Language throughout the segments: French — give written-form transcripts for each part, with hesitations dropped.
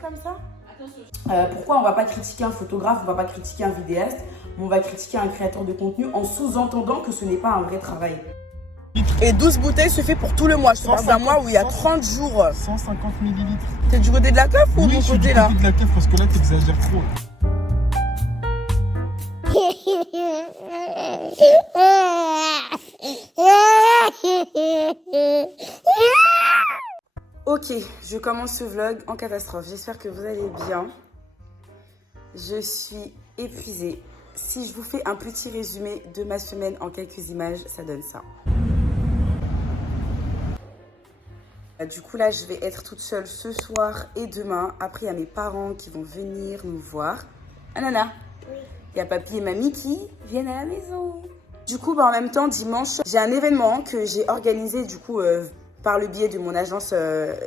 comme ça. Pourquoi on va pas critiquer un photographe, on va pas critiquer un vidéaste, mais on va critiquer un créateur de contenu en sous-entendant que ce n'est pas un vrai travail. Et 12 bouteilles se fait pour tout le mois. Je te parle d'un mois où il y a 30 jours. 150 millilitres. T'es du côté de la keuf ou oui, de mon je suis côté du là? côté de la keuf parce que là t'exagères trop. Ok, je commence ce vlog en catastrophe. J'espère que vous allez bien. Je suis épuisée. Si je vous fais un petit résumé de ma semaine en quelques images, ça donne ça. Du coup, là, je vais être toute seule ce soir et demain. Après, il y a mes parents qui vont venir nous voir. Ah, Nana? Oui. Il y a papy et mamie qui viennent à la maison. Du coup, en même temps, dimanche, j'ai un événement que j'ai organisé, du coup, par le biais de mon agence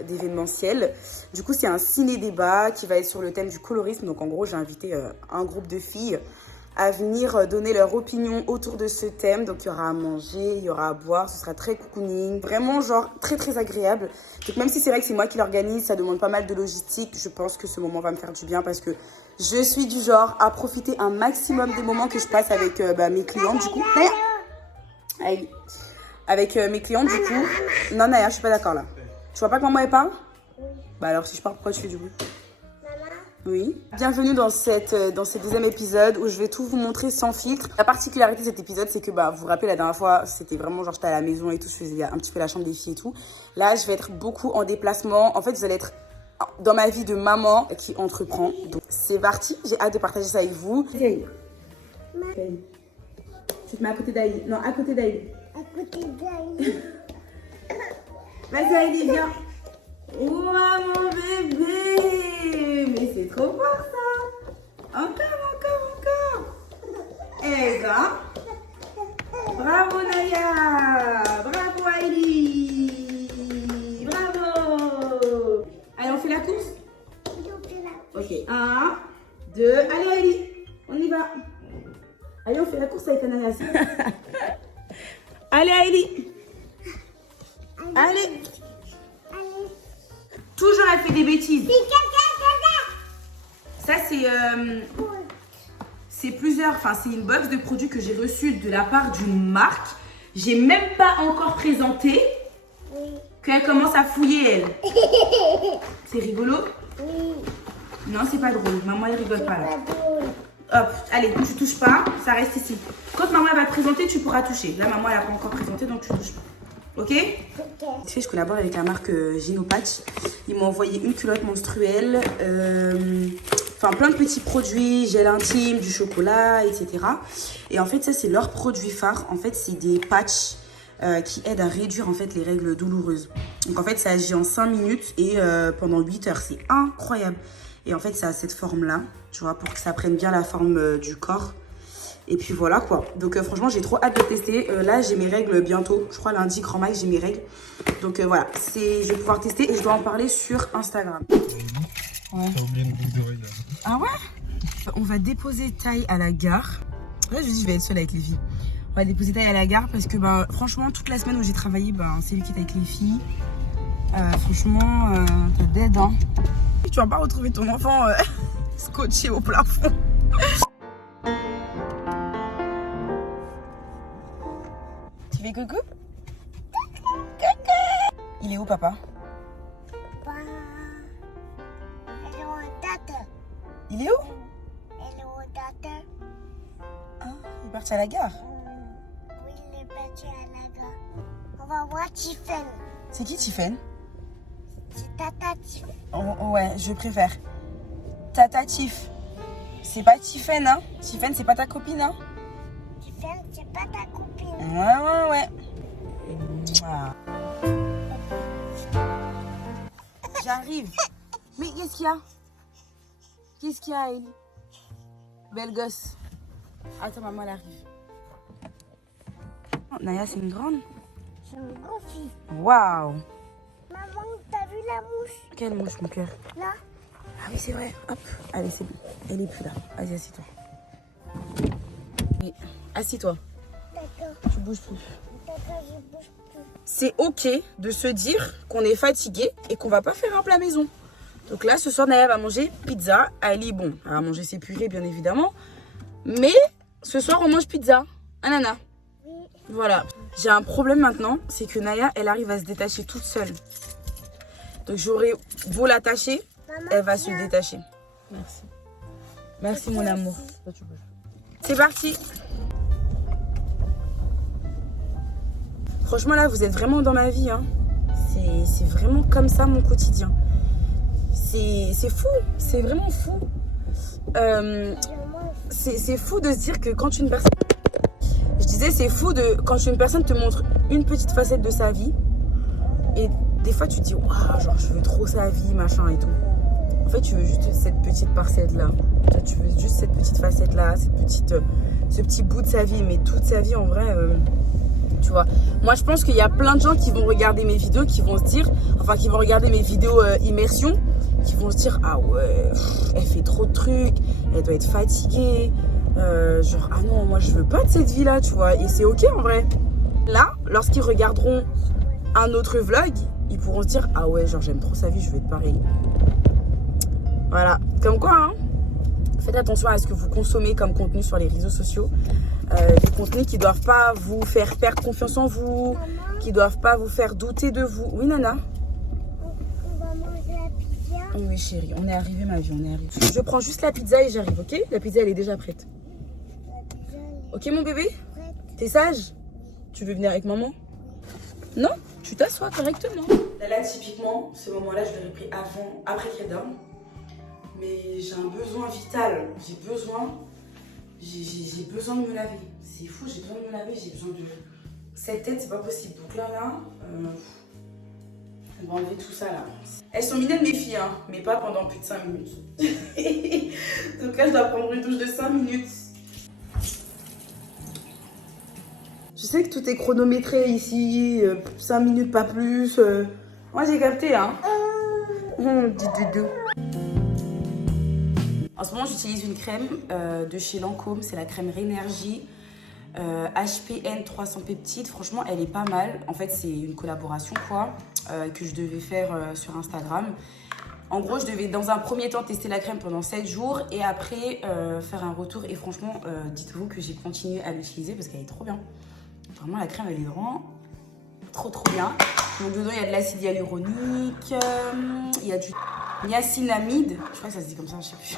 d'événementiel. Du coup, c'est un ciné-débat qui va être sur le thème du colorisme. Donc, en gros, j'ai invité un groupe de filles à venir donner leur opinion autour de ce thème. Donc, il y aura à manger, il y aura à boire. Ce sera très cocooning. Vraiment, genre, très, très agréable. Donc, même si c'est vrai que c'est moi qui l'organise, ça demande pas mal de logistique. Je pense que ce moment va me faire du bien parce que je suis du genre à profiter un maximum des moments que je passe avec mes clientes. Du coup, avec mes clientes, du coup. Non, Naya, je suis pas d'accord là. Tu vois pas que maman elle parle? Oui. Bah alors, si je parle, pourquoi tu fais du bruit? Maman? Oui. Bienvenue dans ce deuxième épisode où je vais tout vous montrer sans filtre. La particularité de cet épisode, c'est que vous vous rappelez la dernière fois, c'était vraiment genre j'étais à la maison et tout, je faisais un petit peu la chambre des filles et tout. Là, je vais être beaucoup en déplacement. En fait, vous allez être dans ma vie de maman qui entreprend. Donc, c'est parti. J'ai hâte de partager ça avec vous. Hey. Tu te mets à côté d'Aïli. Non, à côté d'Aïli. À côté d'Aïli. Vas-y, Aïli, viens. Ouah, mon bébé. Mais c'est trop fort, ça. Encore. Eh ben. Bravo, Naya. Bravo, Aïli. Bravo. Allez, on fait la course? Ok, 1, 2, allez, Aïli. On y va. Allez, on fait la course avec Ananas. Allez, Aïli. Allez. Toujours, elle fait des bêtises. Ça, c'est plusieurs. Enfin, c'est une box de produits que j'ai reçue de la part d'une marque. J'ai même pas encore présenté qu'elle commence à fouiller, elle. C'est rigolo? Oui. Non, c'est pas drôle. Maman, elle rigole pas là. Hop, allez, tu touches pas, ça reste ici. Quand maman va te présenter, tu pourras toucher. Là, maman, elle n'a pas encore présenté, donc tu touches pas. Ok? Je collabore avec la marque Genopatch. Ils m'ont envoyé une culotte menstruelle, enfin plein de petits produits, gel intime, du chocolat, etc. Et en fait, ça, c'est leur produit phare. En fait, c'est des patchs qui aident à réduire en fait les règles douloureuses. Donc en fait, ça agit en 5 minutes et pendant 8 heures. C'est incroyable. Et en fait, ça a cette forme-là, tu vois, pour que ça prenne bien la forme du corps. Et puis voilà, quoi. Donc, franchement, j'ai trop hâte de tester. Là, j'ai mes règles bientôt. Je crois lundi, grand max, j'ai mes règles. Donc, voilà. Je vais pouvoir tester et je dois en parler sur Instagram. Ouais. T'as oublié une boucle d'oreille, là. Ah ouais? On va déposer Taille à la gare. Là, je dis, je vais être seule avec les filles. On va déposer Taille à la gare parce que, franchement, toute la semaine où j'ai travaillé, c'est lui qui est avec les filles. Franchement, t'as dead, hein. Tu vas pas retrouver ton enfant scotché au plafond. Tu fais coucou? Coucou. Il est où, papa? Papa, elle est au tata. Il est où? Elle est au tata. Ah, il est parti à la gare. Oui, il est parti à la gare. On va voir Tiffen. C'est qui, Tiffen? C'est Tata Tiffen. Oh, ouais, je préfère. Tata Tiff. C'est pas Tiffen, hein? Tiffen, c'est pas ta copine, hein? Tiffen, c'est pas ta copine. Ouais. Mouah. J'arrive. Mais qu'est-ce qu'il y a? Qu'est-ce qu'il y a, Ellie? Belle gosse. Attends, maman, elle arrive. Oh, Naya, c'est une grande? C'est une grande fille. Waouh! Maman, t'as vu la mouche? Quelle mouche, mon cœur? Là? Ah oui, c'est vrai. Hop. Allez, c'est bon. Elle est plus là. Vas-y, assis-toi. Oui. Assis-toi. D'accord. Tu bouges plus. D'accord, je bouge plus. C'est ok de se dire qu'on est fatigué et qu'on va pas faire un plat maison. Donc là, ce soir, Naya va manger pizza. Ali, bon, elle va manger ses purées, bien évidemment. Mais ce soir, on mange pizza. Nana. Voilà. J'ai un problème maintenant, c'est que Naya, elle arrive à se détacher toute seule. Donc j'aurais beau l'attacher, elle va se détacher. Merci. Merci mon amour. C'est parti. Franchement là, vous êtes vraiment dans ma vie. Hein. C'est vraiment comme ça mon quotidien. C'est fou, c'est vraiment fou. C'est fou de se dire que quand une personne... Je disais, c'est fou quand une personne te montre une petite facette de sa vie. Et des fois, tu te dis, waouh, genre, je veux trop sa vie, machin et tout. En fait, tu veux juste cette petite parcelle-là. Tu veux juste cette petite facette-là, ce petit bout de sa vie. Mais toute sa vie, en vrai, tu vois. Moi, je pense qu'il y a plein de gens qui vont regarder mes vidéos, qui vont se dire, enfin, qui vont regarder mes vidéos immersion, qui vont se dire, ah ouais, elle fait trop de trucs, elle doit être fatiguée. Genre, ah non, moi, je veux pas de cette vie-là, tu vois. Et c'est ok, en vrai. Là, lorsqu'ils regarderont un autre vlog, ils pourront se dire, ah ouais, genre, j'aime trop sa vie, je veux être pareil. Voilà, comme quoi, hein. Faites attention à ce que vous consommez comme contenu sur les réseaux sociaux. Des contenus qui doivent pas vous faire perdre confiance en vous, qui doivent pas vous faire douter de vous. Oui, Nana? On va manger la pizza. Oui, chérie, on est arrivé, ma vie, on est arrivé. Je prends juste la pizza et j'arrive, ok? La pizza, elle est déjà prête. La pizza, elle Ok, mon bébé? est prête. T'es sage? Tu veux venir avec maman? Non? Tu t'assois correctement. Là, typiquement, ce moment-là, je l'aurais pris après qu'elle dorme. Mais j'ai un besoin vital. J'ai besoin de me laver. C'est fou, j'ai besoin de me laver. J'ai besoin de... Cette tête, c'est pas possible. Donc là, on va enlever tout ça, là. Elles sont mignonnes, mes filles, hein, mais pas pendant plus de 5 minutes. Donc là, je dois prendre une douche de 5 minutes. Je sais que tout est chronométré ici. 5 minutes, pas plus. Moi, j'ai capté, hein. En ce moment, j'utilise une crème de chez Lancôme. C'est la crème Rénergie HPN 300 peptides. Franchement, elle est pas mal. En fait, c'est une collaboration, quoi, que je devais faire sur Instagram. En gros, je devais dans un premier temps tester la crème pendant 7 jours et après faire un retour. Et franchement, dites-vous que j'ai continué à l'utiliser parce qu'elle est trop bien. Vraiment, la crème, elle est vraiment trop bien. Donc dedans, il y a de l'acide hyaluronique, il y a du niacinamide. Je crois que ça se dit comme ça, je sais plus.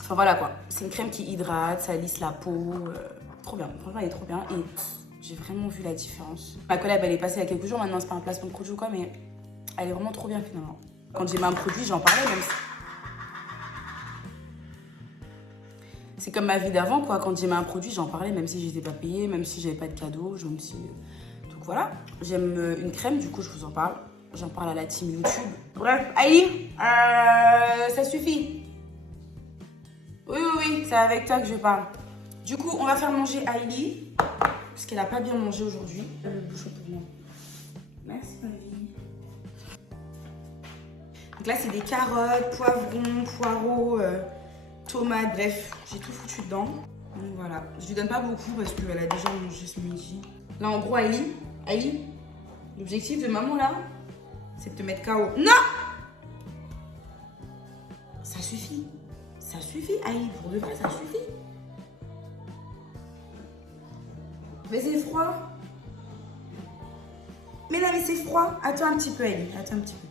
Enfin voilà quoi, c'est une crème qui hydrate, ça lisse la peau, trop bien, franchement elle est trop bien et j'ai vraiment vu la différence. Ma collab elle est passée il y a quelques jours, maintenant c'est pas un placement de produit ou quoi, mais elle est vraiment trop bien finalement. Quand j'aimais un produit, j'en parlais même. C'est comme ma vie d'avant quoi, quand j'aimais un produit, j'en parlais même si j'étais pas payée, même si j'avais pas de cadeau, même si... Donc voilà, j'aime une crème, du coup je vous en parle. J'en parle à la team YouTube. Bref, Aïe, ça suffit. Oui, c'est avec toi que je parle. Du coup, on va faire manger Aïli, parce qu'elle a pas bien mangé aujourd'hui. Le bouchon pour moi. Merci, ma vie. Donc là, c'est des carottes, poivrons, poireaux, tomates, bref, j'ai tout foutu dedans. Donc voilà, je lui donne pas beaucoup parce qu'elle a déjà mangé ce midi. Là, en gros, Aïli, l'objectif de maman là, c'est de te mettre KO. Non! Ça suffit. Ça suffit, Aïe. Pour de vrai, ça suffit. Mais c'est froid. Mais là, mais c'est froid. Attends un petit peu, Aïe. Attends un petit peu.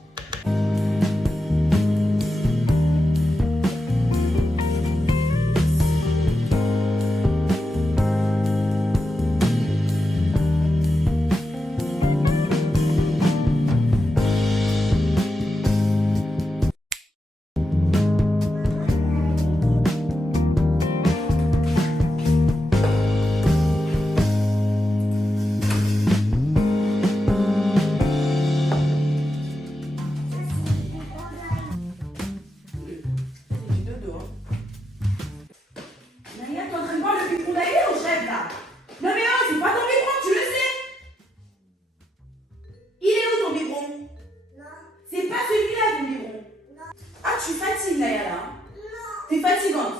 T'es fatigante.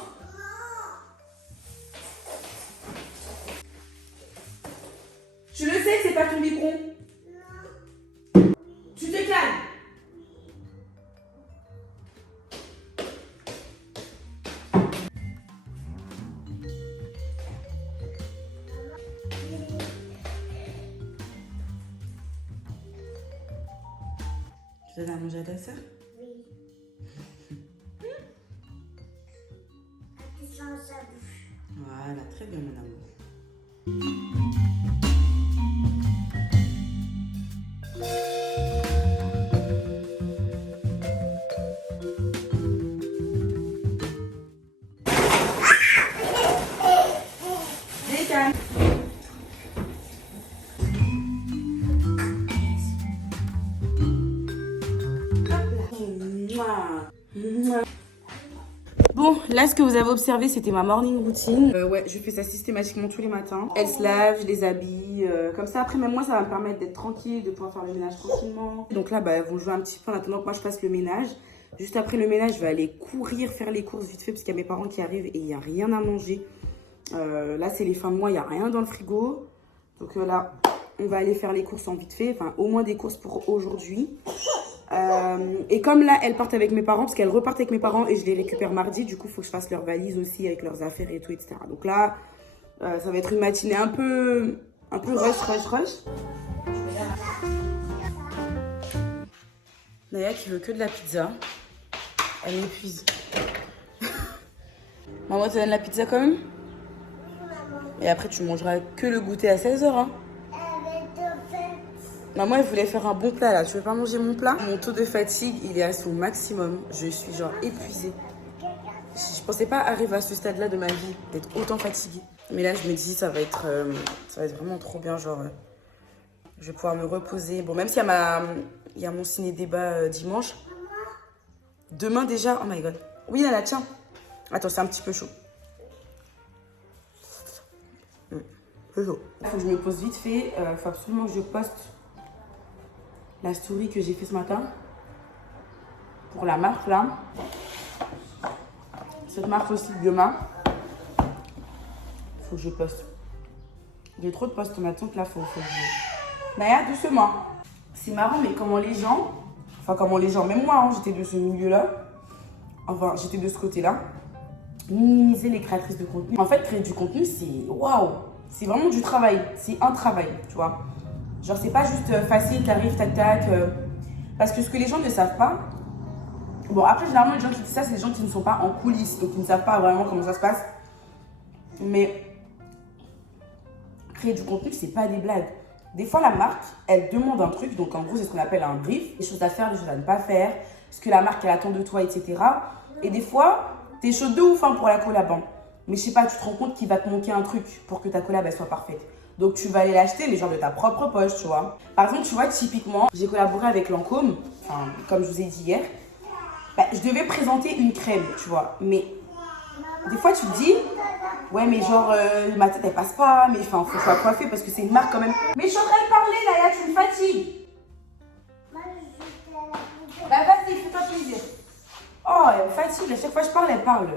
Tu le sais que c'est pas ton biberon. Tu te calmes. Tu donnes à manger à ta sœur? Oui. Attention sa bouche. Voilà, très bien mon amour. Décale. Bon, là, ce que vous avez observé, c'était ma morning routine. Ouais, je fais ça systématiquement tous les matins. Elle se lave, je les habille. Comme ça, après, même moi, ça va me permettre d'être tranquille, de pouvoir faire le ménage tranquillement. Donc là, bah, elles vont jouer un petit peu en attendant que moi, je fasse le ménage. Juste après le ménage, je vais aller courir, faire les courses vite fait, parce qu'il y a mes parents qui arrivent et il n'y a rien à manger. Là, c'est les fins de mois, il n'y a rien dans le frigo. Donc là, on va aller faire les courses en vite fait. Enfin, au moins des courses pour aujourd'hui. Et comme là, elles partent avec mes parents, parce qu'elles repartent avec mes parents et je les récupère mardi, du coup, il faut que je fasse leurs valises aussi avec leurs affaires et tout, etc. Donc là, ça va être une matinée un peu rush. Naya qui veut que de la pizza. Elle m'épuise. Maman te donne la pizza quand même? Et après, tu mangeras que le goûter à 16h. Hein. Maman, elle voulait faire un bon plat là. Tu veux pas manger mon plat? Mon taux de fatigue, il est à son maximum. Je suis genre épuisée. Je pensais pas arriver à ce stade-là de ma vie, d'être autant fatiguée. Mais là, je me dis, ça va être vraiment trop bien. Genre, je vais pouvoir me reposer. Bon, même s'il y a mon ciné-débat dimanche. Demain déjà, oh my god. Oui, Nana, tiens. Attends, c'est un petit peu chaud. C'est chaud. Il faut que je me pose vite fait. Il faut absolument que je poste la story que j'ai fait ce matin. Pour la marque, là. Cette marque aussi, demain. Il faut que je poste. J'ai trop de posts ce matin que là, faut que je... Naya, doucement. C'est marrant, mais comment les gens... Enfin, comment les gens... Même moi, hein, j'étais de ce milieu-là. Enfin, j'étais de ce côté-là. Minimiser les créatrices de contenu. En fait, créer du contenu, c'est... Waouh! C'est vraiment du travail. C'est un travail, tu vois. Genre, c'est pas juste facile, t'arrives, tac, tac. Parce que ce que les gens ne savent pas... Bon, après, généralement, les gens qui disent ça, c'est des gens qui ne sont pas en coulisses. Donc, qui ne savent pas vraiment comment ça se passe. Mais... Créer du contenu, c'est pas des blagues. Des fois, la marque, elle demande un truc. Donc, en gros, c'est ce qu'on appelle un brief. Des choses à faire, des choses à ne pas faire. Ce que la marque, elle attend de toi, etc. Et des fois, t'es chaud de ouf hein, pour la collab. Hein. Mais je sais pas, tu te rends compte qu'il va te manquer un truc pour que ta collab, elle soit parfaite. Donc, tu vas aller l'acheter, mais genre de ta propre poche, tu vois. Par exemple, tu vois, typiquement, j'ai collaboré avec Lancôme. Enfin, comme je vous ai dit hier. Bah, je devais présenter une crème, tu vois. Mais des fois, tu te dis... Ouais, mais genre, ma tête, elle passe pas. Mais enfin, faut que je sois coiffée parce que c'est une marque quand même. Mais je suis en train de parler, Naya, tu me fatigues. Bah, vas-y, fais-toi plaisir. Oh, elle me fatigue. À chaque fois que je parle, elle parle.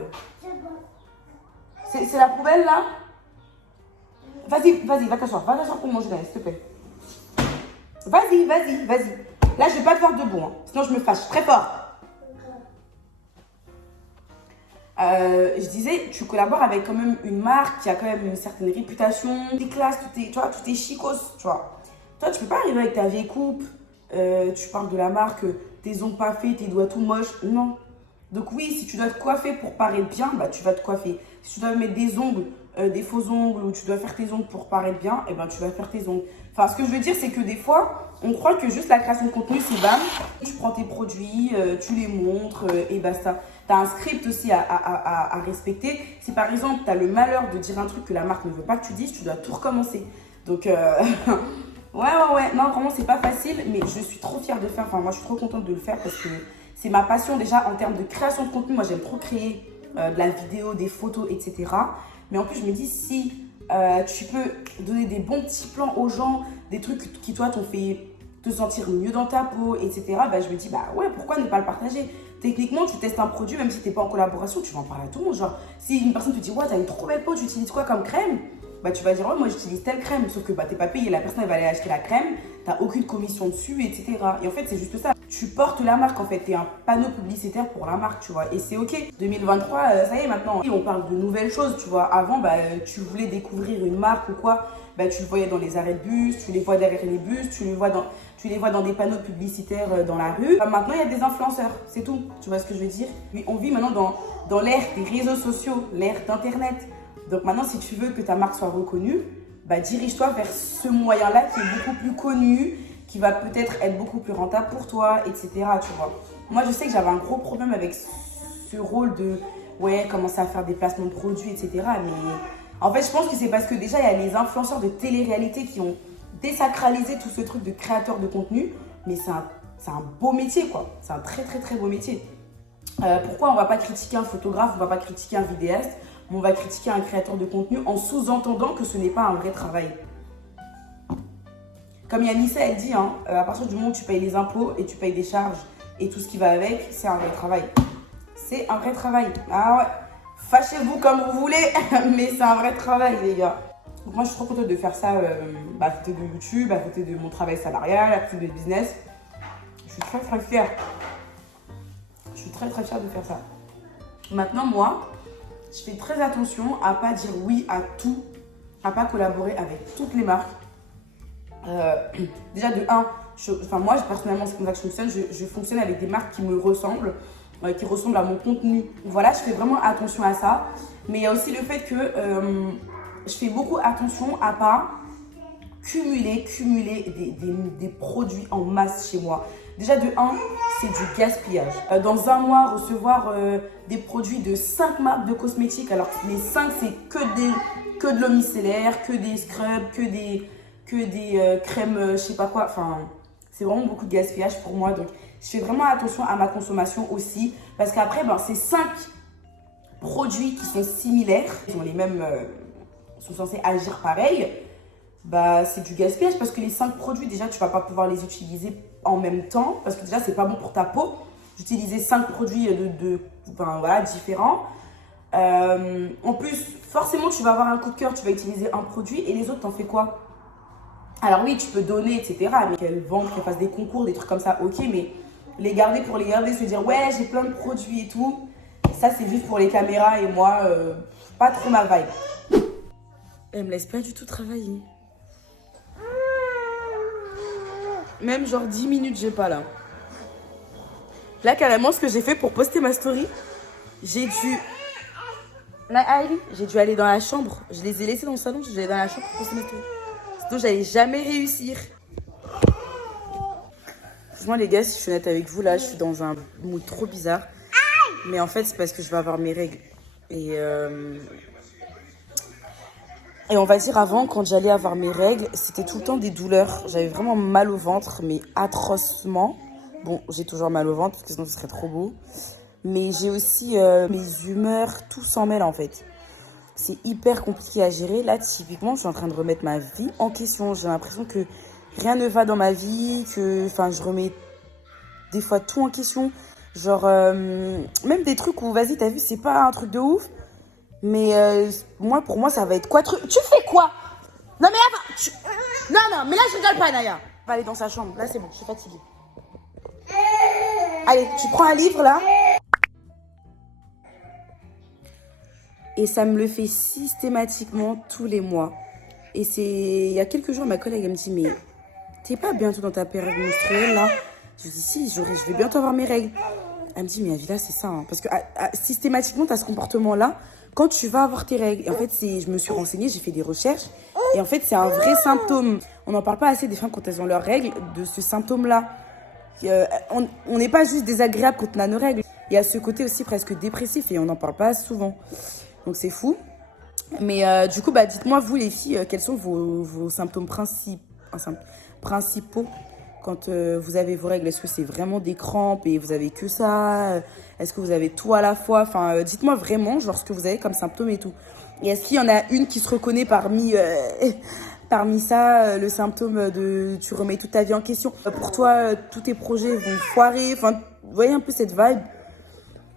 C'est la poubelle, là? Vas-y, va t'asseoir. Va t'asseoir pour manger, s'il te plaît. Vas-y. Là, je vais pas te voir debout. Hein. Sinon, je me fâche très fort. Je disais, tu collabores avec quand même une marque qui a quand même une certaine réputation. Tout est classe, tout est chicos, tu vois. Toi, tu peux pas arriver avec ta vieille coupe. Tu parles de la marque, tes ongles pas faits, tes doigts tout moches. Non. Donc oui, si tu dois te coiffer pour paraître bien, bah tu vas te coiffer. Si tu dois mettre des ongles, des faux ongles, ou tu dois faire tes ongles pour paraître bien, eh ben tu vas faire tes ongles. Enfin, ce que je veux dire, c'est que des fois, on croit que juste la création de contenu, c'est bam. Tu prends tes produits, tu les montres et basta. Tu as un script aussi à respecter. Si par exemple, tu as le malheur de dire un truc que la marque ne veut pas que tu dises, tu dois tout recommencer. Donc, ouais. Non, vraiment, c'est pas facile, mais je suis trop fière de faire. Enfin, moi, je suis trop contente de le faire parce que c'est ma passion déjà en termes de création de contenu. Moi, j'aime trop créer de la vidéo, des photos, etc. Mais en plus, je me dis, si tu peux donner des bons petits plans aux gens, des trucs qui, toi, t'ont fait te sentir mieux dans ta peau, etc. Bah, je me dis, bah ouais, pourquoi ne pas le partager? Techniquement, tu testes un produit, même si t'es pas en collaboration, tu vas en parler à tout le monde. Genre, si une personne te dit, ouais, t'as une trop belle peau, tu utilises quoi comme crème? bah tu vas dire, oh, moi j'utilise telle crème, sauf que bah t'es pas payé, la personne elle va aller acheter la crème, t'as aucune commission dessus, etc. Et en fait, c'est juste ça. Tu portes la marque en fait, t'es un panneau publicitaire pour la marque, tu vois, et c'est ok. 2023, ça y est maintenant, on parle de nouvelles choses, tu vois. Avant, bah tu voulais découvrir une marque ou quoi, bah tu le voyais dans les arrêts de bus, tu les vois derrière les bus, tu les vois dans des panneaux publicitaires dans la rue. Bah, maintenant, il y a des influenceurs, c'est tout, tu vois ce que je veux dire. Oui, on vit maintenant dans l'ère des réseaux sociaux, l'ère d'internet. Donc maintenant, si tu veux que ta marque soit reconnue, bah dirige-toi vers ce moyen-là qui est beaucoup plus connu, qui va peut-être être beaucoup plus rentable pour toi, etc. Tu vois. Moi, je sais que j'avais un gros problème avec ce rôle de ouais, commencer à faire des placements de produits, etc. Mais en fait, je pense que c'est parce que déjà, il y a les influenceurs de télé-réalité qui ont désacralisé tout ce truc de créateur de contenu. Mais c'est un beau métier, quoi. C'est un très, très, très beau métier. Pourquoi on va pas critiquer un photographe, on va pas critiquer un vidéaste, mais on va critiquer un créateur de contenu en sous-entendant que ce n'est pas un vrai travail. Comme Yanissa, elle dit, hein, à partir du moment où tu payes les impôts et tu payes des charges et tout ce qui va avec, c'est un vrai travail. C'est un vrai travail. Ah ouais, fâchez-vous comme vous voulez, mais c'est un vrai travail, les gars. Donc moi, je suis trop contente de faire ça à côté de YouTube, à côté de mon travail salarial, à côté de business. Je suis très, très fière. Je suis très, très fière de faire ça. Maintenant, moi, je fais très attention à pas dire oui à tout, à pas collaborer avec toutes les marques. Déjà de 1, moi personnellement c'est comme ça que je fonctionne, je fonctionne avec des marques qui me ressemblent, qui ressemblent à mon contenu. Voilà, je fais vraiment attention à ça. Mais il y a aussi le fait que je fais beaucoup attention à pas cumuler des produits en masse chez moi. Déjà de 1, c'est du gaspillage. Dans un mois, recevoir des produits de 5 marques de cosmétiques, alors que les 5 c'est que de l'eau micellaire, que des scrubs, que des crèmes, je sais pas quoi. Enfin, c'est vraiment beaucoup de gaspillage pour moi. Donc, je fais vraiment attention à ma consommation aussi. Parce qu'après, ces 5 produits qui sont similaires, ils ont les mêmes, sont censés agir pareil. C'est du gaspillage parce que les 5 produits, déjà, tu vas pas pouvoir les utiliser en même temps. Parce que déjà, c'est pas bon pour ta peau d'utiliser 5 produits différents. En plus, forcément, tu vas avoir un coup de cœur, tu vas utiliser un produit et les autres, t'en fais quoi? Alors oui, tu peux donner, etc. Mais qu'elles vendent, qu'elles fassent des concours, des trucs comme ça, ok. Mais les garder pour les garder, se dire ouais, j'ai plein de produits et tout. Ça, c'est juste pour les caméras et moi, pas trop ma vibe. Elle me laisse pas du tout travailler. Même genre 10 minutes, j'ai pas là. Là, carrément, ce que j'ai fait pour poster ma story, j'ai dû aller dans la chambre. Je les ai laissés dans le salon, je vais aller dans la chambre pour poster ma story. Sinon, j'allais jamais réussir. Franchement, les gars, si je suis honnête avec vous, là, je suis dans un mood trop bizarre. Mais en fait, c'est parce que je vais avoir mes règles. Et on va dire avant, quand j'allais avoir mes règles, c'était tout le temps des douleurs. J'avais vraiment mal au ventre, mais atrocement. Bon, j'ai toujours mal au ventre, parce que sinon, ce serait trop beau. Mais j'ai aussi mes humeurs, tout s'en mêle, en fait. C'est hyper compliqué à gérer. Là, typiquement, je suis en train de remettre ma vie en question. J'ai l'impression que rien ne va dans ma vie, que je remets des fois tout en question. Genre, même des trucs où, vas-y, t'as vu, c'est pas un truc de ouf. Mais pour moi, ça va être quoi? Tu fais quoi? Non, mais attends. Non, mais là, je rigole pas, Naya. On va aller dans sa chambre. Là, c'est bon, je suis fatiguée. Allez, tu prends un livre, là. Et ça me le fait systématiquement tous les mois. Et il y a quelques jours, ma collègue, elle me dit, mais t'es pas bientôt dans ta période menstruelle, là? Je lui dis, si, je vais bientôt avoir mes règles. Elle me dit, mais Avila, c'est ça. Hein. Parce que systématiquement, tu as ce comportement-là quand tu vas avoir tes règles. Et en fait, je me suis renseignée, j'ai fait des recherches. Et en fait, c'est un vrai symptôme. On n'en parle pas assez des femmes quand elles ont leurs règles, de ce symptôme-là. On n'est pas juste désagréable quand on a nos règles. Il y a ce côté aussi presque dépressif et on n'en parle pas souvent. Donc, c'est fou. Mais du coup, dites-moi, vous, les filles, quels sont vos symptômes principaux quand vous avez vos règles? Est-ce que c'est vraiment des crampes et vous avez que ça? Est-ce que vous avez tout à la fois? Enfin, dites-moi vraiment, genre, ce que vous avez comme symptômes et tout. Et est-ce qu'il y en a une qui se reconnaît parmi ça, le symptôme de tu remets toute ta vie en question? Pour toi, tous tes projets vont foirer. Enfin, vous voyez un peu cette vibe?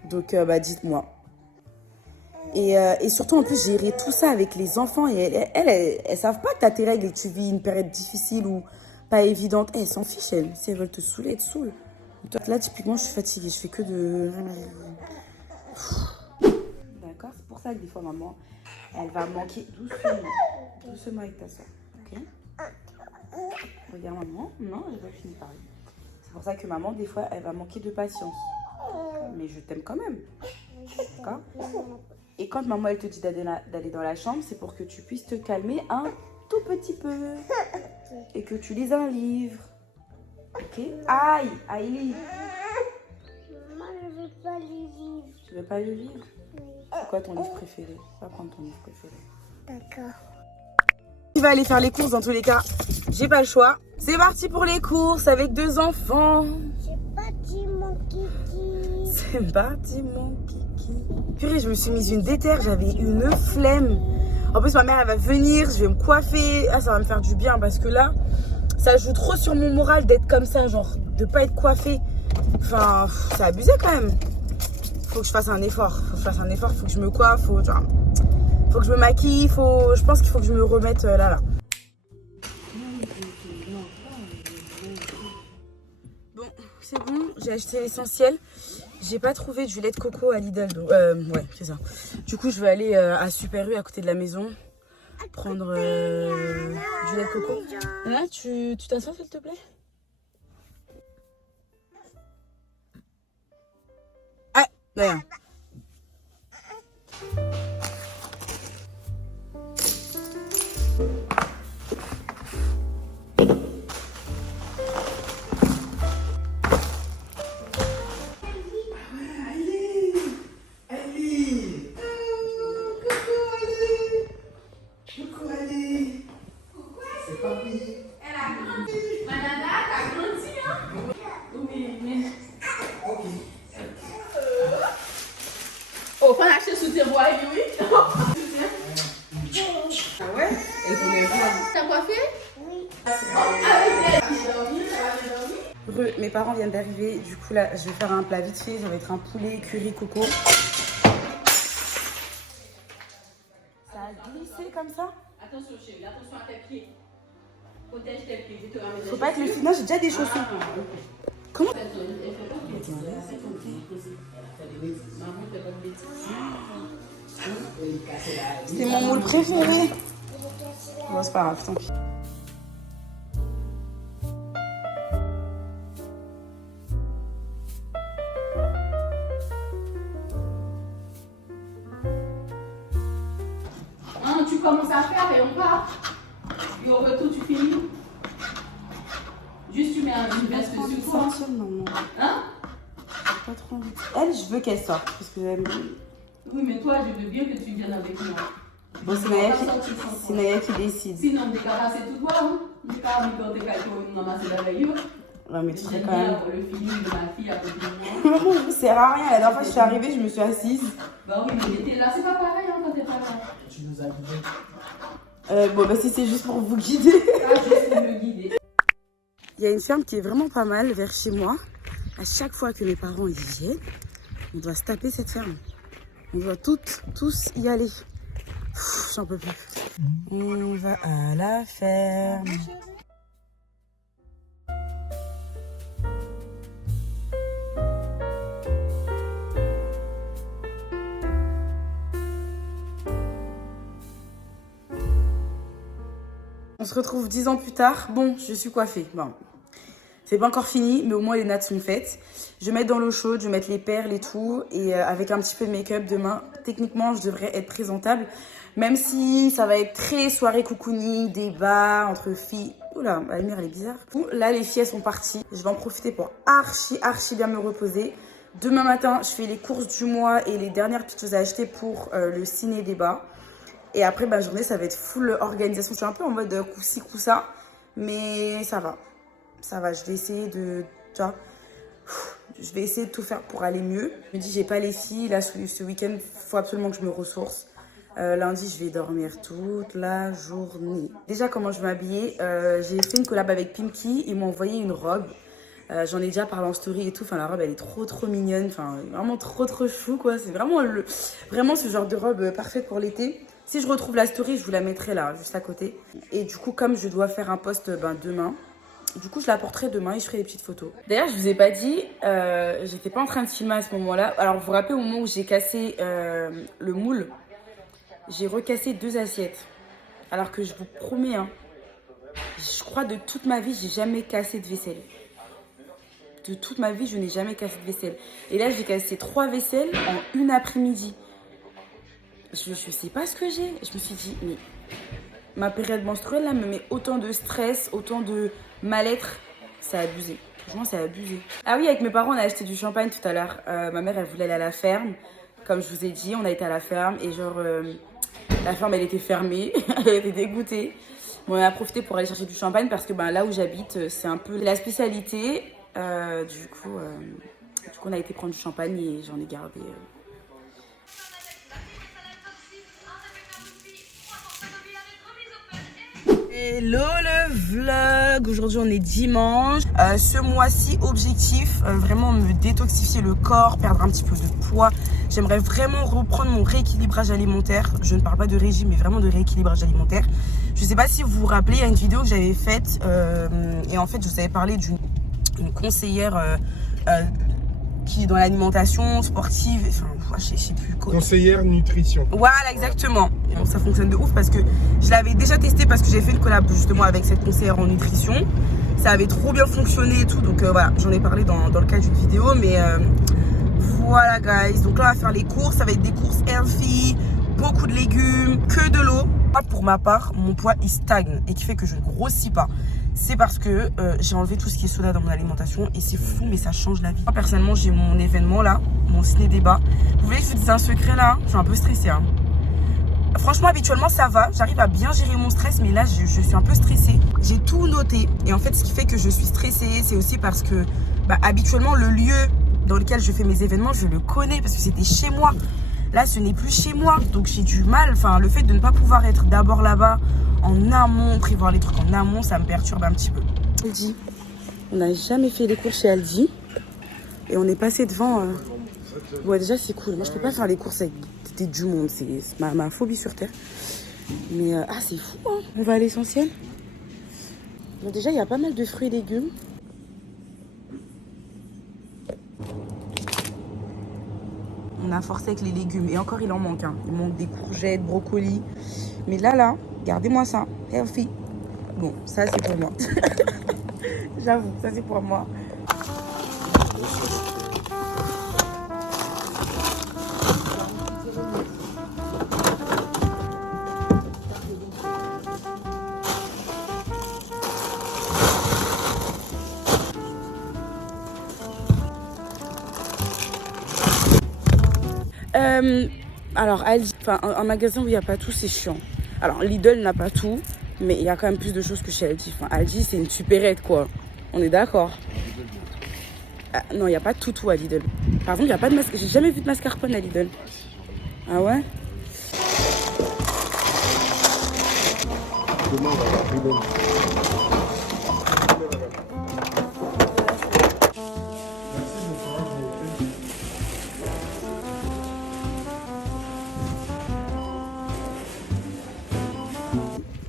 Donc, dites-moi. Et surtout, en plus, gérer tout ça avec les enfants. Et elles savent pas que t'as tes règles et que tu vis une période difficile ou pas évidente. Elles s'en fichent, elles. Si elles veulent te saouler, elles te saoulent. Là, typiquement, je suis fatiguée. Je fais que de... D'accord? C'est pour ça que des fois, maman, elle va manquer doucement. Doucement avec ta soeur. Ok? Regarde, maman. Non, j'ai pas fini de parler. C'est pour ça que maman, des fois, elle va manquer de patience. Mais je t'aime quand même. D'accord? Et quand maman, elle te dit d'aller dans la chambre, c'est pour que tu puisses te calmer un tout petit peu. Et que tu lises un livre. Ok? Aïe! Aïe! Maman, je veux pas les livres. Tu veux pas le lire? Oui. C'est quoi ton livre préféré? Va prendre ton livre préféré. D'accord. Tu vas aller faire les courses dans tous les cas. J'ai pas le choix. C'est parti pour les courses avec 2 enfants. J'ai pas dit mon kiki. C'est parti mon kiki. Purée, je me suis mise une déterre, j'avais une flemme. En plus, ma mère, elle va venir, je vais me coiffer. Ah, ça va me faire du bien parce que là, ça joue trop sur mon moral d'être comme ça, genre de pas être coiffée. Enfin, c'est abusé quand même. Faut que je fasse un effort. Faut que je me coiffe, faut que je me maquille, je pense qu'il faut que je me remette là. Bon, c'est bon, j'ai acheté l'essentiel. J'ai pas trouvé du lait de coco à Lidl. Donc, ouais, c'est ça. Du coup, je vais aller à Super U à côté de la maison prendre du lait de coco. Là, tu t'assois s'il te plaît? Ah, d'ailleurs. Oh, faut acheter sous tes bois, oui. Ah ouais? Elle voulait voir. T'as coiffé? Oui. Mes parents viennent d'arriver, du coup là je vais faire un plat vite fait, ça va être un poulet curry coco. Ça a glissé comme ça? Attention chérie, attention à tes pieds. Protège tes pieds. Faut pas être le final, j'ai déjà des chaussons. Comment? C'était mon moule préféré. Bon, c'est pas grave, tant pis. Hein, tu commences à faire et on part. Et au retour, tu finis. Juste, tu mets une veste sur toi. Hein? Pas trop envie. Elle, je veux qu'elle sorte. Parce que Oui, mais toi, je veux bien que tu viennes avec moi. bon, c'est Naya qui décide. Sinon, on est capable de tout voir. On est capable de faire des calculs, on amasse d'ailleurs. Ouais, mais tu serais J'aime quand même. bien le feeling de ma fille à côté de moi. Ça sert à rien. La dernière fois que je suis arrivée, je me suis assise. Bah oui, mais t'es là, c'est pas pareil hein, quand t'es pas là. Tu nous as guidés. Bon, bah si c'est juste pour vous guider. Ah, juste pour me guider. Il y a une ferme qui est vraiment pas mal vers chez moi. À chaque fois que mes parents y viennent, on doit se taper cette ferme. On doit tous y aller. J'en peux plus. On va à la ferme. On se retrouve 10 ans plus tard. Bon, je suis coiffée. Bon, c'est pas encore fini, mais au moins les nattes sont faites. Je vais mettre dans l'eau chaude, je vais mettre les perles et tout. Et avec un petit peu de make-up demain, techniquement, je devrais être présentable. Même si ça va être très soirée cocooning, débat entre filles. Oula, la lumière elle est bizarre. Là, les filles elles sont parties. Je vais en profiter pour archi bien me reposer. Demain matin, je fais les courses du mois et les dernières petites choses à acheter pour le ciné-débat. Et après, ma journée, ça va être full organisation. Je suis un peu en mode coup-ci, coup-ça. Mais ça va. Ça va, je vais essayer de... Tu vois, je vais essayer de tout faire pour aller mieux. Je me dis, j'ai pas les filles. Là, ce week-end, il faut absolument que je me ressource. Lundi, je vais dormir toute la journée. Déjà, comment je vais m'habiller, j'ai fait une collab avec Pimki. Ils m'ont envoyé une robe J'en ai déjà parlé en story et tout. Enfin, la robe, elle est trop mignonne. Enfin, vraiment trop chou, quoi. C'est vraiment ce genre de robe parfaite pour l'été. Si je retrouve la story, je vous la mettrai là, juste à côté. Et du coup, comme je dois faire un post demain, du coup, je la porterai demain et je ferai des petites photos. D'ailleurs, je vous ai pas dit, j'étais pas en train de filmer à ce moment-là. Alors, vous vous rappelez au moment où j'ai cassé le moule, j'ai recassé 2 assiettes. Alors que je vous promets, hein, je crois de toute ma vie, j'ai jamais cassé de vaisselle. De toute ma vie, je n'ai jamais cassé de vaisselle. Et là, j'ai cassé 3 vaisselles en une après-midi. Je sais pas ce que j'ai. Je me suis dit, mais ma période menstruelle, là, me met autant de stress, autant de mal-être. C'est abusé. Franchement, c'est abusé. Ah oui, avec mes parents, on a acheté du champagne tout à l'heure. Ma mère, elle voulait aller à la ferme. Comme je vous ai dit, on a été à la ferme. Et genre, la ferme, elle était fermée. Elle était dégoûtée. Bon, on a profité pour aller chercher du champagne parce que là où j'habite, c'est un peu la spécialité. Du coup, on a été prendre du champagne et j'en ai gardé. Hello le vlog, aujourd'hui on est dimanche. Ce mois-ci, objectif, vraiment me détoxifier le corps, perdre un petit peu de poids. J'aimerais vraiment reprendre mon rééquilibrage alimentaire. Je ne parle pas de régime, mais vraiment de rééquilibrage alimentaire. Je ne sais pas si vous vous rappelez, il y a une vidéo que j'avais faite et en fait je vous avais parlé d'une conseillère qui est dans l'alimentation sportive, enfin je sais plus quoi. Conseillère nutrition. Voilà, exactement. Bon, ça fonctionne de ouf parce que je l'avais déjà testé parce que j'ai fait une collab justement avec cette conseillère en nutrition. Ça avait trop bien fonctionné et tout, donc voilà, j'en ai parlé dans le cadre d'une vidéo, mais voilà guys. Donc là on va faire les courses, ça va être des courses healthy, beaucoup de légumes, que de l'eau. Pour ma part, mon poids il stagne et qui fait que je ne grossis pas. C'est parce que j'ai enlevé tout ce qui est soda dans mon alimentation et c'est fou, mais ça change la vie. Moi personnellement, j'ai mon événement là, mon ciné débat. Vous voulez que je vous dise un secret là? Je suis un peu stressée, hein. Franchement, habituellement ça va, j'arrive à bien gérer mon stress, mais là je suis un peu stressée. J'ai tout noté et en fait ce qui fait que je suis stressée, c'est aussi parce que habituellement le lieu dans lequel je fais mes événements, je le connais parce que c'était chez moi. Là, ce n'est plus chez moi, donc j'ai du mal. Enfin, le fait de ne pas pouvoir être d'abord là-bas, en amont, prévoir les trucs en amont, ça me perturbe un petit peu. Aldi, on n'a jamais fait les courses chez Aldi. Et on est passé devant... Ouais, déjà, c'est cool. Moi, je peux pas faire les courses avec du monde. C'est ma phobie sur Terre. Mais, c'est fou, hein. On va à l'essentiel. Bon, déjà, il y a pas mal de fruits et légumes. On a forcé avec les légumes et encore il en manque, hein. Il manque des courgettes, brocolis. Mais là, gardez-moi ça. Healthy. Bon, ça c'est pour moi. J'avoue, ça c'est pour moi. Alors Aldi, un magasin où il n'y a pas tout, c'est chiant. Alors Lidl n'a pas tout, mais il y a quand même plus de choses que chez Aldi. Aldi, c'est une supérette quoi. On est d'accord. Non, il n'y a pas de tout à Lidl. Par contre, il n'y a pas de mascarpone. J'ai jamais vu de mascarpone à Lidl. Ah ouais?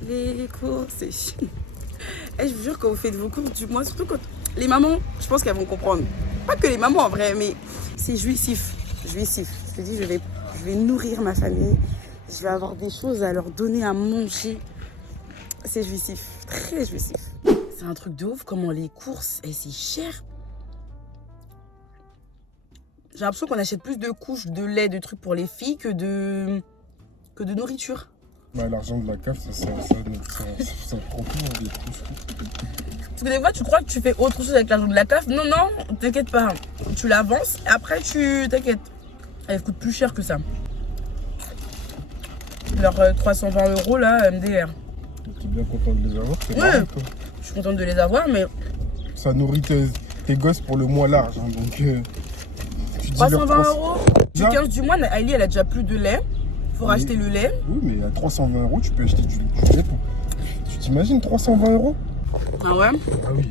Les courses, c'est chiant. Et je vous jure, quand vous faites vos courses du mois, surtout quand les mamans, je pense qu'elles vont comprendre. Pas que les mamans en vrai, mais c'est jouissif. Jouissif. Je te dis, je vais nourrir ma famille. Je vais avoir des choses à leur donner à manger. C'est jouissif, très jouissif. C'est un truc de ouf, comment les courses, et c'est cher. J'ai l'impression qu'on achète plus de couches, de lait, de trucs pour les filles que de nourriture. L'argent de la CAF, ça prend tout des couches. Parce que des fois, tu crois que tu fais autre chose avec l'argent de la CAF. Non, t'inquiète pas. Tu l'avances et après, t'inquiète. Elle coûte plus cher que ça. Leurs 320 € là, MDR. Tu es bien content de les avoir, c'est Ouais, marrant, quoi. Je suis contente de les avoir, mais... Ça nourrit tes gosses pour le mois large, hein, donc... tu dis 320 €. Du Déjà 15 du mois, Aïli, elle a déjà plus de lait. Faut racheter le lait. Oui, mais à 320 €, tu peux acheter du lait. Tu t'imagines 320 €? Ah ouais? Ah oui.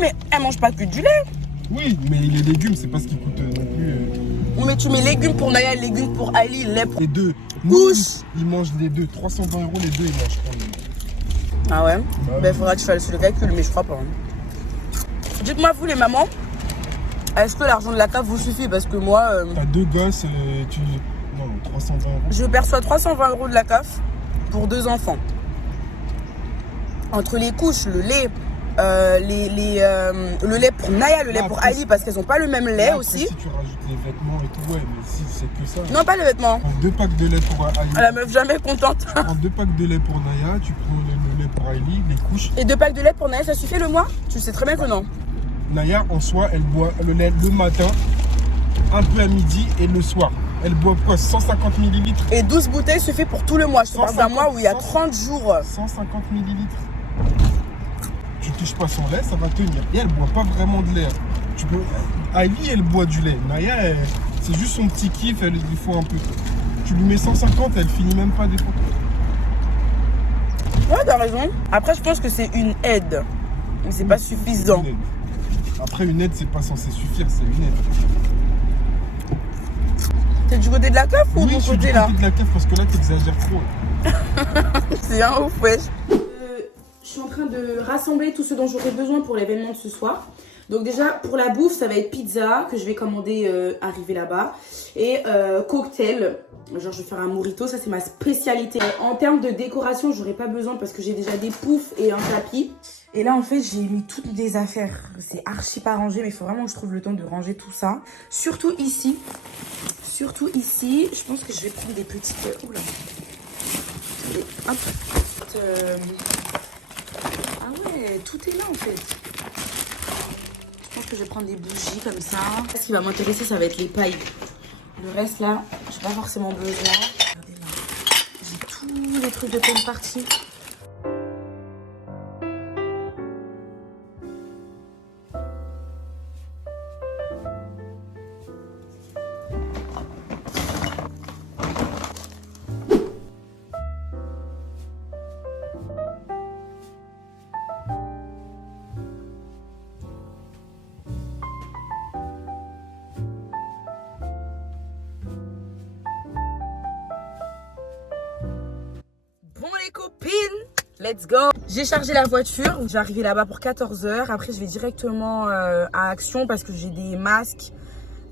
Mais elle mange pas que du lait. Oui, mais les légumes, c'est pas ce qui coûte non plus. Mais tu mets légumes pour Naya, légumes pour Ali, lait pour... Les deux. Couche. Ils mangent les deux. 320 € les deux, ils mangent. Ah ouais? Bah, Ben, il faudra que je fasse le calcul, mais je crois pas. Hein. Dites-moi, vous les mamans, est-ce que l'argent de la CAF vous suffit? Parce que moi... T'as 2 gosses, Non, 320 €. Je perçois 320 € de la CAF pour 2 enfants. Entre les couches, le lait, le lait pour Naya, le lait pour Ali, parce qu'elles n'ont pas le même lait Après, aussi. Si tu rajoutes les vêtements et tout, ouais, mais si c'est que ça. Non, pas les vêtements. Prends 2 packs de lait pour Ali. La meuf jamais contente. Prends 2 packs de lait pour Naya, tu prends le lait pour Ali, les couches. Et 2 packs de lait pour Naya, ça suffit le mois? Tu sais très bien que non. Naya, en soi, elle boit le lait le matin, un peu à midi et le soir. Elle boit quoi? 150 ml. Et 12 bouteilles suffit pour tout le mois. Je te parle d'un mois où il y a 30 jours. 150 ml. Tu touches pas son lait, ça va tenir. Et elle boit pas vraiment de lait. Tu peux... Ali, elle boit du lait. Naya, c'est juste son petit kiff, il faut un peu. Tu lui mets 150, elle finit même pas des fois. Ouais, t'as raison. Après, je pense que c'est une aide. Mais c'est pas suffisant. Une aide. Après, une aide, c'est pas censé suffire, c'est une aide. T'es du côté de la CAF ou Oui, de mon je suis côté du là? côté de la CAF parce que là, t'exagères trop. C'est un ouf, wesh. Je suis en train de rassembler tout ce dont j'aurai besoin pour l'événement de ce soir. Donc déjà, pour la bouffe, ça va être pizza que je vais commander arriver là-bas. Et cocktail. Genre, je vais faire un mojito, ça c'est ma spécialité. En termes de décoration, j'aurai pas besoin parce que j'ai déjà des poufs et un tapis. Et là, en fait, j'ai mis toutes des affaires. C'est archi pas rangé, mais il faut vraiment que je trouve le temps de ranger tout ça. Surtout ici. Surtout ici. Je pense que je vais prendre des petites... Oula. Allez, hop. Ah ouais, tout est là en fait. Je pense que je vais prendre des bougies comme ça. Ce qui va m'intéresser, ça va être les pailles. Le reste là, j'ai pas forcément besoin. Regardez là. J'ai tous les trucs de pleine partie. Bon les copines, let's go. J'ai chargé la voiture, j'ai arrivé là-bas pour 14 h. Après je vais directement à Action parce que j'ai des masques,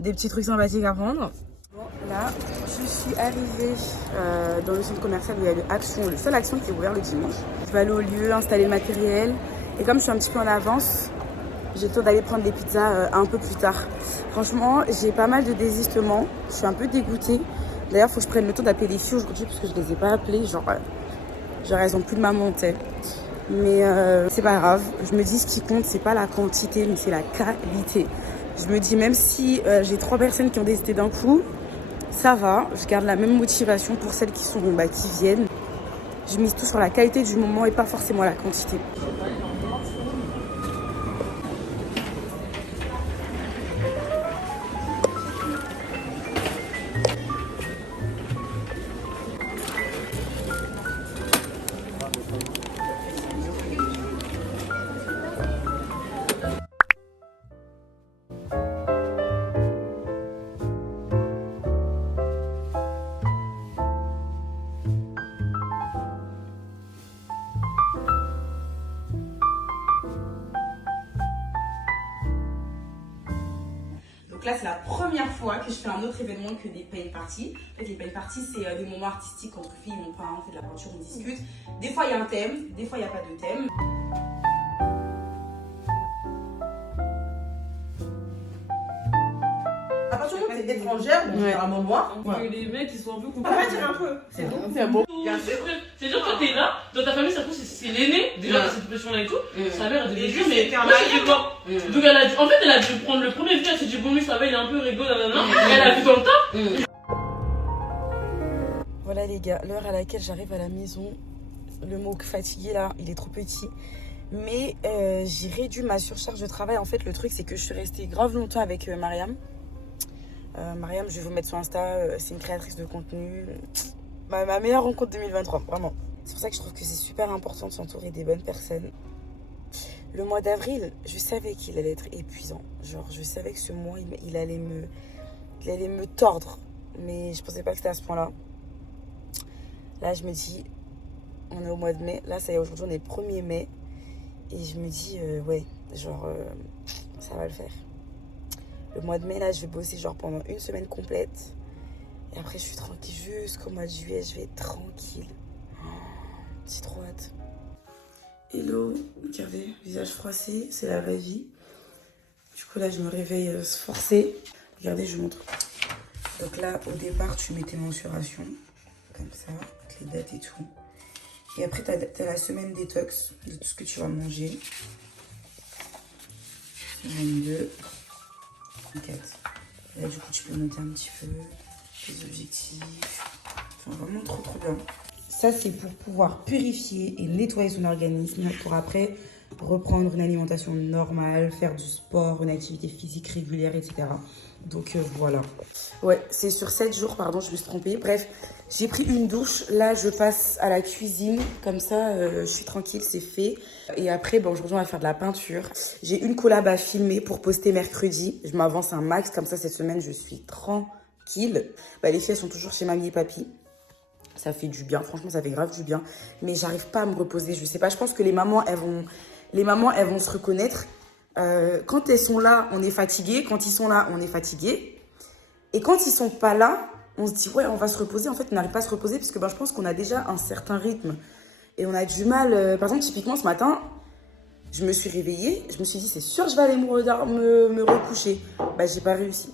des petits trucs sympathiques à prendre. Bon, là, je suis arrivée dans le centre commercial où il y a le Action, le seul Action qui est ouvert le dimanche. Je vais aller au lieu, installer le matériel. Et comme je suis un petit peu en avance, j'ai le temps d'aller prendre des pizzas un peu plus tard. Franchement, j'ai pas mal de désistements. Je suis un peu dégoûtée. D'ailleurs, il faut que je prenne le temps d'appeler les filles aujourd'hui parce que je les ai pas appelées. Genre elles ont plus de maman, tu sais. Mais c'est pas grave. Je me dis ce qui compte, c'est pas la quantité, mais c'est la qualité. Je me dis même si j'ai 3 personnes qui ont désisté d'un coup, ça va. Je garde la même motivation pour celles qui viennent. Je mise tout sur la qualité du moment et pas forcément la quantité. Donc là, c'est la première fois que je fais un autre événement que des paint parties. En fait, les paint parties, c'est des moments artistiques entre filles, on peint, on fait de la peinture, on discute. Des fois, il y a un thème, des fois, il n'y a pas de thème. À partir du moment où t'es étrangère, bon, généralement moi. Que les mecs ils sont un peu Ça va dire un peu, c'est bon. C'est bon. C'est sûr que t'es là, dans ta famille, ça trouve c'est l'aîné, déjà cette pression-là et tout. Sa mère elle devait dire, mais moi je suis quoi. Donc elle a dû, en fait, elle a dû prendre le premier film, elle s'est dit, bon, lui ça va, il est un peu rigolo, nanana. Elle a vu dans le tas. Voilà les gars, l'heure à laquelle j'arrive à la maison. Le mot fatigué là, il est trop petit. Mais j'ai réduit ma surcharge de travail. En fait, le truc, c'est que je suis restée grave longtemps avec Mariam. Mariam, je vais vous mettre sur Insta, c'est une créatrice de contenu. Ma meilleure rencontre 2023, vraiment. C'est pour ça que je trouve que c'est super important de s'entourer des bonnes personnes. Le mois d'avril, je savais qu'il allait être épuisant. Genre, je savais que ce mois, il allait me tordre. Mais je pensais pas que c'était à ce point-là. Là, je me dis, on est au mois de mai. Là, ça y est, aujourd'hui, on est le 1er mai. Et je me dis, ouais, genre, ça va le faire. Le mois de mai, là, je vais bosser genre pendant une semaine complète. Et après, je suis tranquille. Jusqu'au mois de juillet, je vais être tranquille. Oh, j'ai trop hâte. Hello, regardez, visage froissé, c'est la vraie vie. Du coup, là, je me réveille forcée. Regardez, je vous montre. Donc là, au départ, tu mets tes mensurations, comme ça, avec les dates et tout. Et après, t'as la semaine détox de tout ce que tu vas manger. Semaine 2, 4. Là, du coup, tu peux noter un petit peu tes objectifs. Enfin, vraiment trop bien. Ça, c'est pour pouvoir purifier et nettoyer son organisme pour après reprendre une alimentation normale, faire du sport, une activité physique régulière, etc. Donc voilà. Ouais, c'est sur 7 jours, pardon, je me suis trompée. Bref, j'ai pris une douche. Là, je passe à la cuisine. Comme ça, je suis tranquille, c'est fait. Et après, bon, aujourd'hui, on va faire de la peinture. J'ai une collab à filmer pour poster mercredi. Je m'avance un max. Comme ça, cette semaine, je suis tranquille. Bah, les filles, elles sont toujours chez mamie et papy. Ça fait du bien, franchement, ça fait grave du bien. Mais j'arrive pas à me reposer, je sais pas. Je pense que les mamans, elles vont se reconnaître. Quand elles sont là, on est fatigué. Quand ils sont là, on est fatigué. Et quand ils sont pas là, on se dit, ouais, on va se reposer. En fait, on n'arrive pas à se reposer parce que je pense qu'on a déjà un certain rythme. Et on a du mal. Par exemple, typiquement, ce matin, je me suis réveillée. Je me suis dit, c'est sûr, je vais aller me recoucher. Bah, j'ai pas réussi.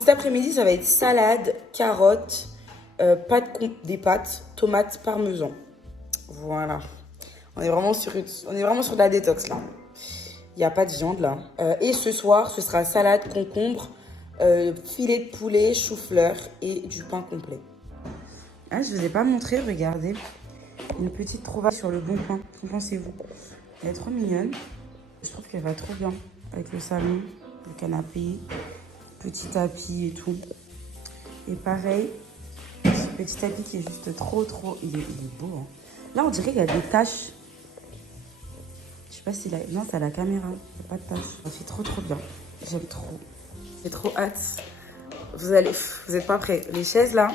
Cet après-midi, ça va être salade, carottes, des pâtes, tomates, parmesan. Voilà. On est vraiment sur de la détox là. Il n'y a pas de viande là. Et ce soir, ce sera salade, concombre, filet de poulet, chou-fleur et du pain complet. Ah, je ne vous ai pas montré, regardez. Une petite trouvaille sur le Bon Coin. Qu'en pensez-vous? Elle est trop mignonne. Je trouve qu'elle va trop bien avec le salon, le canapé, petit tapis et tout. Et pareil, ce petit tapis qui est juste trop. Il est beau. Hein. Là, on dirait qu'il y a des taches. Je sais pas si non, c'est à la caméra. Il n'y a pas de taches. Ça fait trop bien. J'aime trop. J'ai trop hâte. Vous êtes pas prêts. Les chaises là,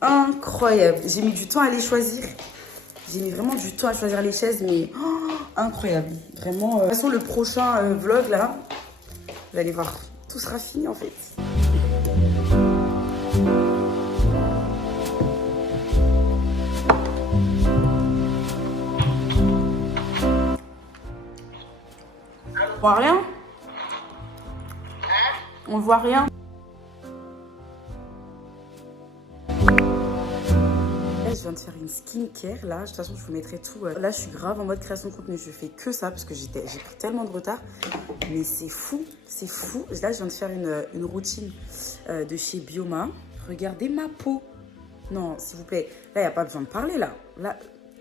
incroyable. J'ai mis du temps à les choisir. J'ai mis vraiment du temps à choisir les chaises, mais incroyable. Vraiment. De toute façon, le prochain vlog là, vous allez voir, tout sera fini en fait. On voit rien? On voit rien? Là, je viens de faire une skincare. Là, de toute façon, je vous mettrai tout. Là, je suis grave en mode création de contenu. Je fais que ça parce que j'ai pris tellement de retard. Mais c'est fou, c'est fou. Là, je viens de faire une routine de chez Bioma. Regardez ma peau. Non, s'il vous plaît. Là, il n'y a pas besoin de parler, là. Là,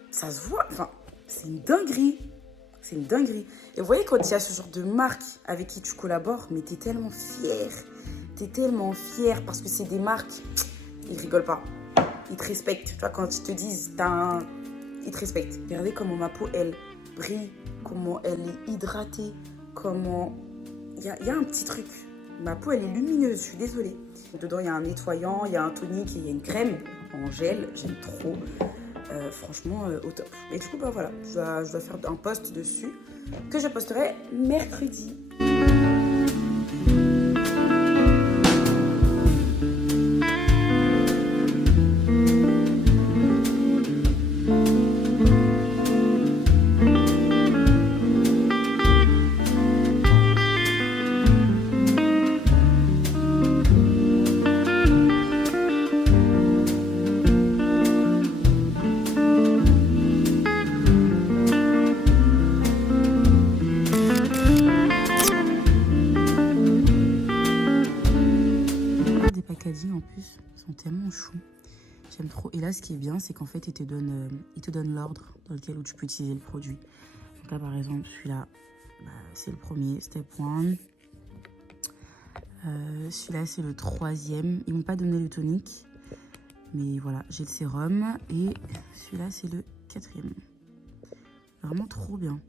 ça se voit. Enfin, c'est une dinguerie. C'est une dinguerie. Et vous voyez, quand il y a ce genre de marque avec qui tu collabores, mais t'es tellement fière. T'es tellement fière parce que c'est des marques, ils rigolent pas. Ils te respectent. Tu vois, quand ils te disent, ils te respectent. Regardez comment ma peau, elle brille, comment elle est hydratée, comment... Il y a un petit truc. Ma peau, elle est lumineuse, je suis désolée. Dedans, il y a un nettoyant, il y a un tonique et il y a une crème en gel. J'aime trop. Franchement, au top. Et du coup, bah voilà, je dois faire un post dessus que je posterai mercredi. En plus, ils sont tellement choux. J'aime trop. Et là, ce qui est bien, c'est qu'en fait, il te donne l'ordre dans lequel où tu peux utiliser le produit. Donc là, par exemple, celui-là, c'est le premier, step 1. Celui-là, c'est le 3e. Ils m'ont pas donné le tonique. Mais voilà, j'ai le sérum. Et celui-là, c'est le 4e. Vraiment trop bien.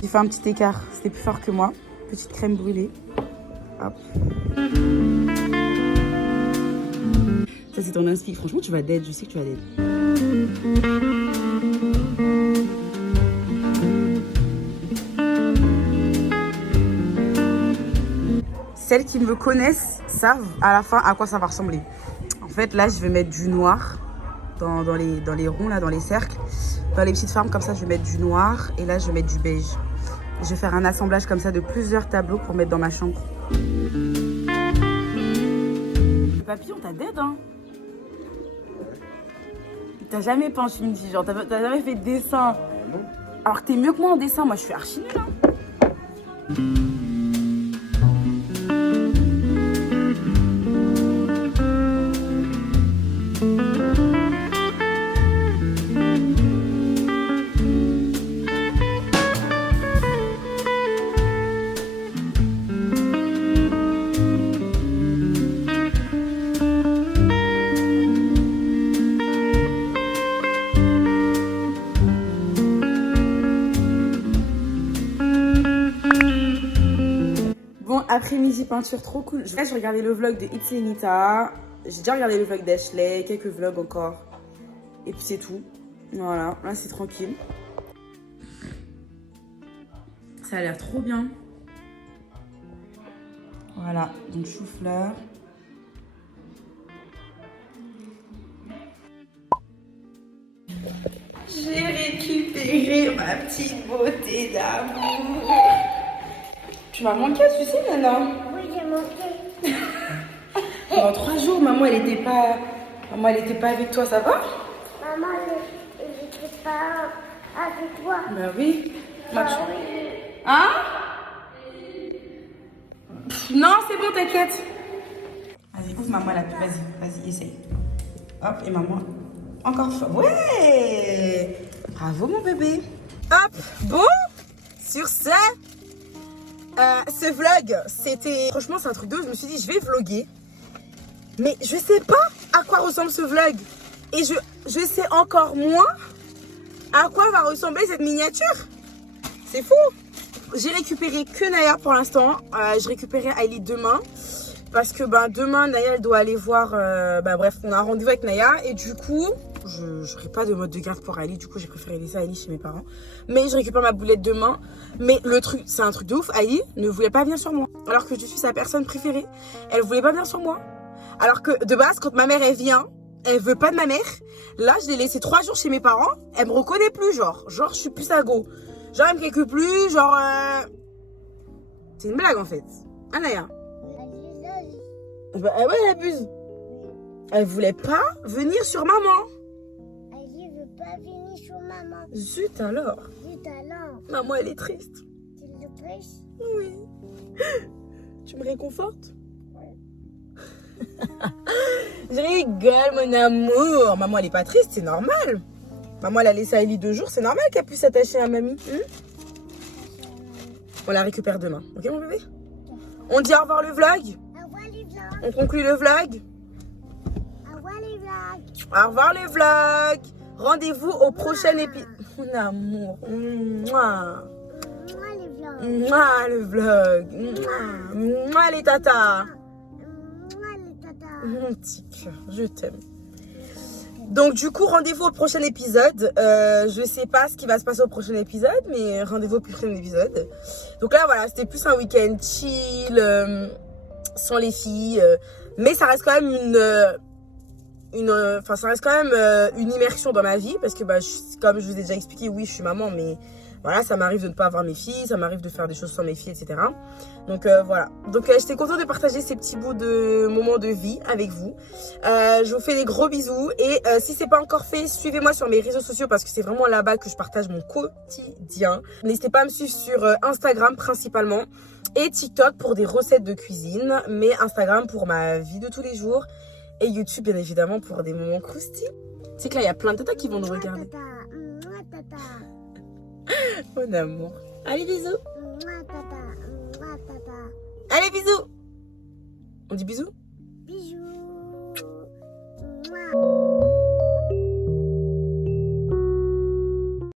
J'ai fait un petit écart, c'était plus fort que moi. Petite crème brûlée. Hop. Ça c'est ton inspi. Franchement tu vas dead, je sais que tu vas dead. Celles qui me connaissent savent à la fin à quoi ça va ressembler. En fait là je vais mettre du noir dans les ronds, là, dans les cercles. Dans les petites formes comme ça je vais mettre du noir et là je vais mettre du beige. Je vais faire un assemblage comme ça de plusieurs tableaux pour mettre dans ma chambre. Le papillon, t'as dead, hein? T'as jamais peint, je me dis, genre, t'as jamais fait de dessin. Alors que t'es mieux que moi en dessin, moi je suis archi nulle, hein. Après-midi peinture trop cool. Là, je regardais le vlog de It's Lenita. J'ai déjà regardé le vlog d'Ashley, quelques vlogs encore. Et puis c'est tout. Voilà, là c'est tranquille. Ça a l'air trop bien. Voilà, donc chou-fleur. J'ai récupéré ma petite beauté d'amour. Tu m'as manqué, tu sais, Nana? Oui, j'ai manqué. Pendant 3 jours, maman, elle était pas avec toi, ça va? Maman, elle n'était pas avec toi. Bah oui. Bah oui. Hein? Non, c'est bon, t'inquiète. Vas-y, ouvre maman la pub, vas-y, essaye. Hop, et maman, encore fort. Ouais! Bravo, mon bébé. Hop, bon, sur ça. Ce vlog, c'était... Franchement, c'est un truc de ouf. Je me suis dit, je vais vlogger. Mais je sais pas à quoi ressemble ce vlog. Et je sais encore moins à quoi va ressembler cette miniature. C'est fou. J'ai récupéré que Naya pour l'instant. Je récupérerai Aïli demain. Parce que demain, Naya, elle doit aller voir... bref, on a un rendez-vous avec Naya. Et du coup... Je n'aurai pas de mode de garde pour Ali, du coup j'ai préféré laisser Ali chez mes parents. Mais je récupère ma boulette demain. Mais le truc, c'est un truc de ouf, Ali ne voulait pas venir sur moi. Alors que je suis sa personne préférée, elle voulait pas venir sur moi. Alors que de base, quand ma mère elle vient, elle veut pas de ma mère. Là, je l'ai laissé 3 jours chez mes parents, elle me reconnaît plus, genre je suis plus à go. Genre elle me calcule plus, genre... C'est une blague en fait. Ah Naya. Ouais, elle abuse. Elle voulait pas venir sur maman. Elle veut pas venir sur maman. Zut alors. Zut alors. Maman, elle est triste. Tu le prêches? Oui. Tu me réconfortes? Je rigole, mon amour. Maman, elle est pas triste, c'est normal. Maman, elle a laissé Aïli 2 jours, c'est normal qu'elle puisse s'attacher à mamie. On la récupère demain. Ok, mon bébé? On dit au revoir le vlog? Au revoir les vlogs. On conclut le vlog? Au revoir les vlogs. Au revoir le vlog. Rendez-vous au prochain épisode. Mon amour. Mouah. Moi les vlogs. Mouah, le vlog. Mouah. Mouah, les tatas. Moi les tatas. Mon petit cœur, je t'aime. Donc du coup, rendez-vous au prochain épisode. Je sais pas ce qui va se passer au prochain épisode, mais rendez-vous au prochain épisode. Donc là, voilà, c'était plus un week-end chill, sans les filles. Mais ça reste quand même une immersion dans ma vie. Parce que comme je vous ai déjà expliqué, oui, je suis maman, mais voilà, ça m'arrive de ne pas avoir mes filles, ça m'arrive de faire des choses sans mes filles, etc. Donc voilà. Donc j'étais contente de partager ces petits bouts de moments de vie avec vous. Je vous fais des gros bisous et si c'est pas encore fait, suivez-moi sur mes réseaux sociaux parce que c'est vraiment là-bas que je partage mon quotidien. N'hésitez pas à me suivre sur Instagram principalement et TikTok pour des recettes de cuisine, mais Instagram pour ma vie de tous les jours et YouTube bien évidemment pour des moments croustillants. C'est que là il y a plein de tatas qui vont nous regarder. Mouah, tata. Mon amour. Allez bisous. Mouah, tata. Mouah, tata. Allez bisous. On dit bisous? Bisous.